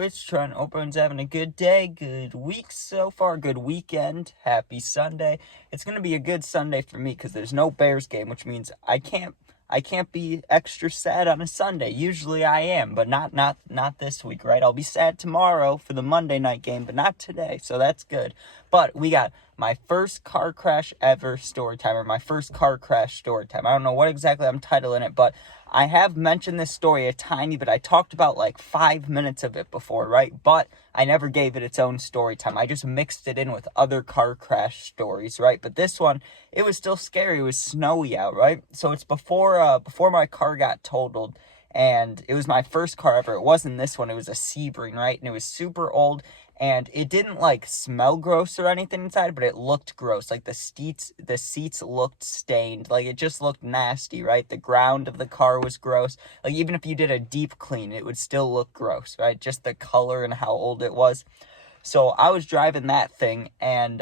it's Trent. Hope everyone's having a good day, good week so far, good weekend. Happy Sunday. It's gonna be a good Sunday for me because there's no Bears game, which means I can't be extra sad on a Sunday. Usually I am, but not this week, right? I'll be sad tomorrow for the Monday night game, but not today, so that's good. But we got my first car crash ever story time, or my first car crash story time. I don't know what exactly I'm titling it, but I have mentioned this story a tiny bit. I talked about like 5 minutes of it before, right? But I never gave it its own story time. I just mixed it in with other car crash stories, right? But this one, it was still scary. It was snowy out, right? So it's before my car got totaled, and it was my first car ever. It wasn't this one. It was a Sebring, right? And it was super old, and it didn't like smell gross or anything inside, but it looked gross. Like the seats looked stained. Like it just looked nasty, right? The ground of the car was gross. Like even if you did a deep clean, it would still look gross, right? Just the color and how old it was. So I was driving that thing, and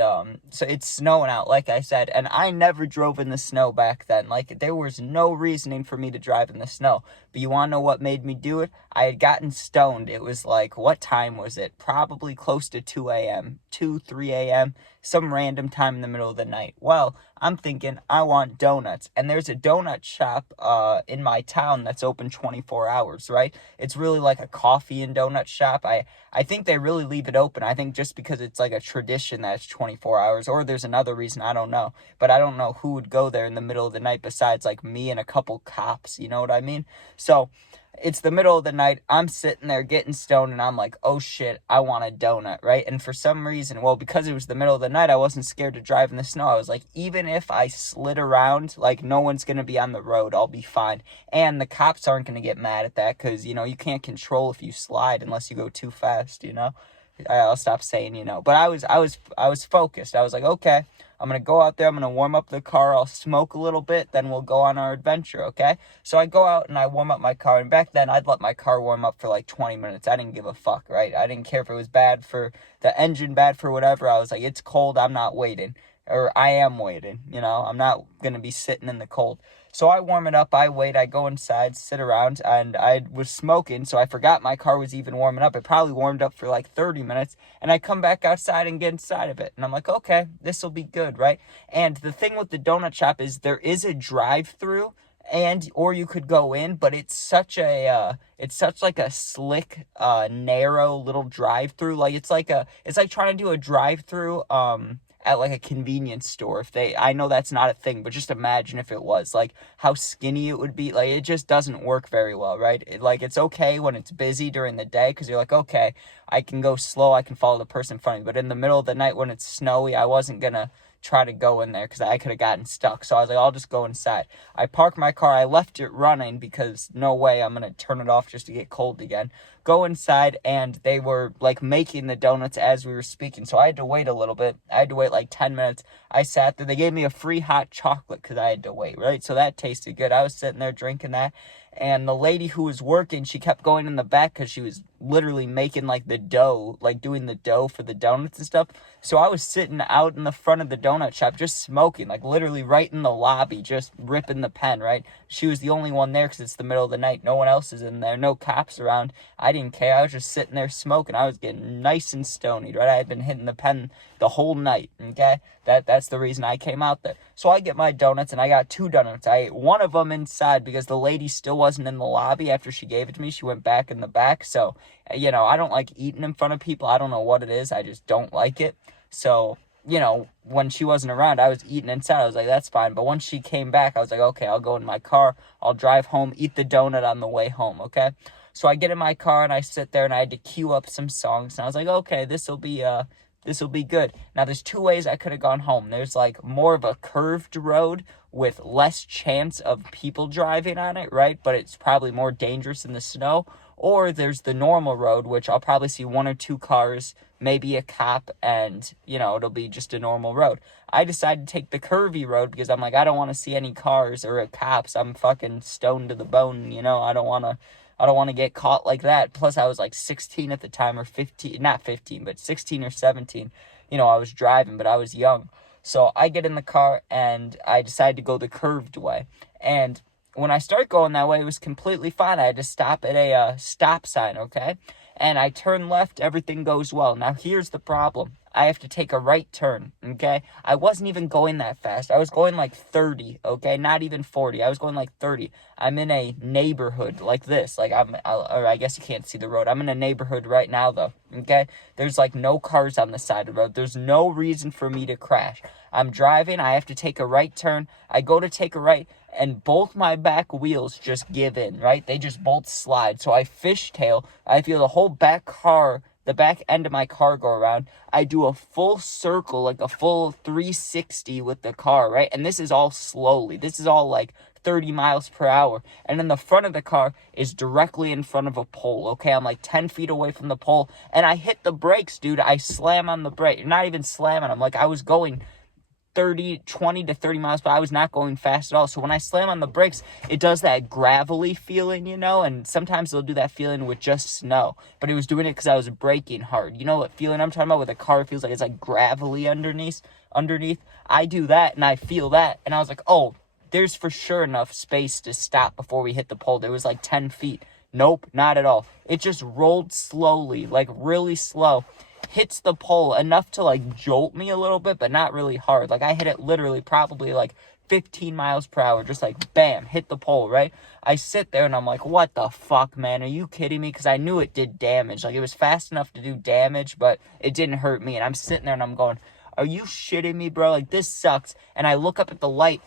so it's snowing out, like I said, and I never drove in the snow back then. Like, there was no reasoning for me to drive in the snow. But you want to know what made me do it? I had gotten stoned. It was like, what time was it? Probably close to 2 a.m., 2, 3 a.m., some random time in the middle of the night. Well, I'm thinking, I want donuts. And there's a donut shop in my town that's open 24 hours, right? It's really like a coffee and donut shop. I think they really leave it open. I think just because it's like a tradition that it's 24 hours, or there's another reason, I don't know. But I don't know who would go there in the middle of the night besides like me and a couple cops, you know what I mean? So it's the middle of the night. I'm sitting there getting stoned, and I'm like, oh shit, I want a donut, right? And for some reason, well, because it was the middle of the night, I wasn't scared to drive in the snow. I was like, even if I slid around, like, no one's going to be on the road. I'll be fine. And the cops aren't going to get mad at that because, you can't control if you slide unless you go too fast. I'll stop saying. But I was focused. I was like, okay, I'm going to go out there. I'm going to warm up the car. I'll smoke a little bit. Then we'll go on our adventure, okay? So I go out and I warm up my car. And back then, I'd let my car warm up for like 20 minutes. I didn't give a fuck, right? I didn't care if it was bad for the engine, bad for whatever. I was like, it's cold. I'm not waiting. Or I am waiting, I'm not going to be sitting in the cold. So I warm it up, I wait, I go inside, sit around, and I was smoking, so I forgot my car was even warming up. It probably warmed up for like 30 minutes, and I come back outside and get inside of it. And I'm like, okay, this will be good, right? And the thing with the donut shop is there is a drive-through, or you could go in, but it's such like a slick, narrow little drive-through. Like it's like trying to do a drive-through, at like a convenience store. I know that's not a thing, but just imagine if it was, like how skinny it would be. Like it just doesn't work very well, right? It's okay when it's busy during the day because you're like, okay, I can go slow, I can follow the person in front of me. But in the middle of the night when it's snowy, I wasn't gonna try to go in there because I could have gotten stuck. So I was like, I'll just go inside. I parked my car. I left it running because no way I'm going to turn it off just to get cold again. Go inside, and they were like making the donuts as we were speaking. So I had to wait a little bit. I had to wait like 10 minutes. I sat there. They gave me a free hot chocolate because I had to wait, right? So that tasted good. I was sitting there drinking that. And the lady who was working, she kept going in the back because she was literally making like the dough, like doing the dough for the donuts and stuff. So I was sitting out in the front of the donut shop just smoking, like literally right in the lobby, just ripping the pen, right? She was the only one there because it's the middle of the night. No one else is in there. No cops around. I didn't care. I was just sitting there smoking. I was getting nice and stonied, right? I had been hitting the pen the whole night, okay? That's the reason I came out there. So I get my donuts, and I got 2 donuts. I ate one of them inside because the lady still wasn't in the lobby after she gave it to me. She went back in the back. So, I don't like eating in front of people. I don't know what it is. I just don't like it. So, when she wasn't around, I was eating inside. I was like, that's fine. But once she came back, I was like, okay, I'll go in my car. I'll drive home, eat the donut on the way home, okay? So I get in my car, and I sit there, and I had to queue up some songs. And I was like, okay, this will be good. Now, there's 2 ways I could have gone home. There's like more of a curved road with less chance of people driving on it, right? But it's probably more dangerous in the snow. Or there's the normal road, which I'll probably see 1 or 2 cars, maybe a cop, and, it'll be just a normal road. I decided to take the curvy road because I'm like, I don't want to see any cars or cops. I'm fucking stoned to the bone, I don't want to get caught like that. Plus, I was like 16 at the time, or 15, not 15, but 16 or 17. I was driving, but I was young. So I get in the car, and I decided to go the curved way. And when I start going that way, it was completely fine. I had to stop at a stop sign, okay? and I turn left, everything goes well. Now, here's the problem. I have to take a right turn, okay? I wasn't even going that fast. I was going like 30, okay? Not even 40. I was going like 30. I'm in a neighborhood like this. Like, or I guess you can't see the road. I'm in a neighborhood right now, though, okay? There's like no cars on the side of the road. There's no reason for me to crash. I'm driving. I have to take a right turn. I go to take a right, and both my back wheels just give in, right? They just both slide. So I fishtail. I feel the whole the back end of my car go around. I do a full circle, like a full 360 with the car, right? And this is all slowly. This is all like 30 miles per hour. And then the front of the car is directly in front of a pole, okay? I'm like 10 feet away from the pole, and I hit the brakes, dude. I slam on the brake. Not even slamming them. Like, I was going 20 to 30 miles, but I was not going fast at all. So when I slam on the brakes, it does that gravelly feeling, you know, and sometimes it'll do that feeling with just snow, but it was doing it because I was braking hard. You know what feeling I'm talking about with a car feels like? It's like gravelly underneath. I do that, and I feel that, and I was like, oh, there's for sure enough space to stop before we hit the pole. There was like 10 feet. Nope, not at all. It just rolled slowly, like really slow. Hits the pole enough to like jolt me a little bit, but not really hard. Like, I hit it literally probably like 15 miles per hour, just like bam, hit the pole, right? I sit there and I'm like, what the fuck, man? Are you kidding me? Because I knew it did damage. Like, it was fast enough to do damage, but it didn't hurt me. And I'm sitting there and I'm going, are you shitting me, bro? Like, this sucks. And I look up at the light,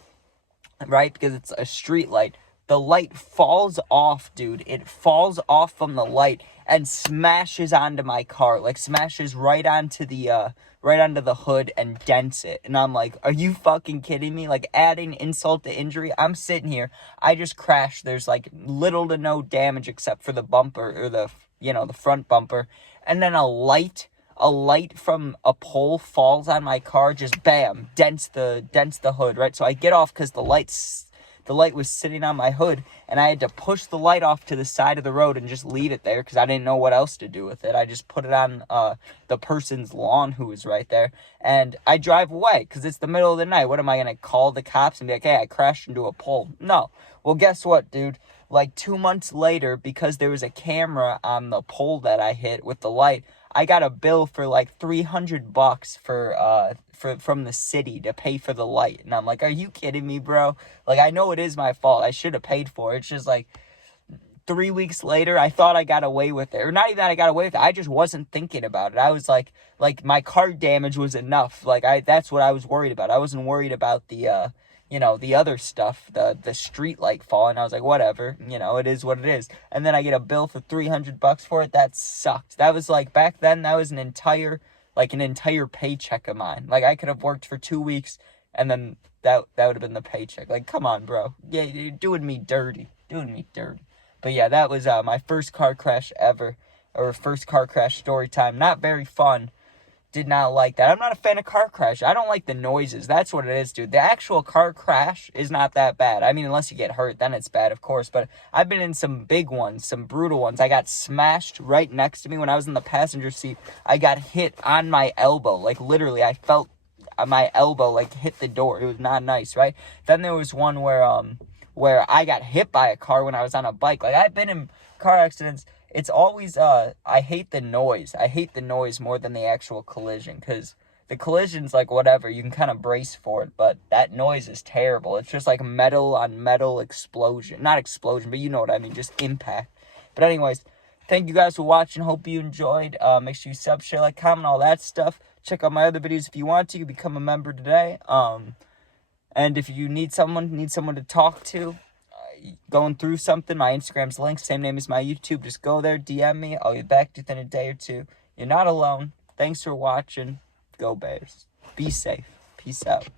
right? Because it's a street light. The light falls off, dude. It falls off from the light and smashes onto my car. Like, smashes right onto the hood and dents it. And I'm like, are you fucking kidding me? Like, adding insult to injury. I'm sitting here. I just crashed. There's like little to no damage except for the bumper, or the front bumper. And then a light from a pole falls on my car, just bam, dents the hood, right? So I get off because the light was sitting on my hood, and I had to push the light off to the side of the road and just leave it there because I didn't know what else to do with it. I just put it on the person's lawn who was right there, and I drive away because it's the middle of the night. What am I going to call the cops and be like, hey, I crashed into a pole? No. Well, guess what, dude? Like 2 months later, because there was a camera on the pole that I hit with the light, I got a bill for like $300 from the city to pay for the light. And I'm like, are you kidding me, bro? Like, I know it is my fault. I should have paid for it. It's just like 3 weeks later, I thought I got away with it. Or not even that I got away with it. I just wasn't thinking about it. I was like my car damage was enough. Like, that's what I was worried about. I wasn't worried about the the other stuff, the street light falling. I was like, whatever, it is what it is. And then I get a bill for $300 for it. That sucked. That was like, back then, that was an entire paycheck of mine. Like, I could have worked for 2 weeks, and then that would have been the paycheck. Like, come on, bro. Yeah, you're doing me dirty. But yeah, that was my first car crash ever, or first car crash story time. Not very fun. Did not like that. I'm not a fan of car crash. I don't like the noises. That's what it is, dude. The actual car crash is not that bad. I mean, unless you get hurt, then it's bad, of course. But I've been in some big ones, some brutal ones. I got smashed right next to me when I was in the passenger seat. I got hit on my elbow. Like, literally, I felt my elbow, like, hit the door. It was not nice, right? Then there was one where I got hit by a car when I was on a bike. Like, I've been in car accidents. It's always, I hate the noise. I hate the noise more than the actual collision, because the collision's like whatever, you can kind of brace for it, but that noise is terrible. It's just like metal on metal explosion. Not explosion, but you know what I mean, just impact. But anyways, thank you guys for watching. Hope you enjoyed. Make sure you sub, share, like, comment, all that stuff. Check out my other videos if you want to. Become a member today. And if you need someone to talk to, going through something, my Instagram's linked, same name as my YouTube. Just go there, DM me. I'll get back to you within a day or two. You're not alone. Thanks for watching. Go Bears. Be safe. Peace out.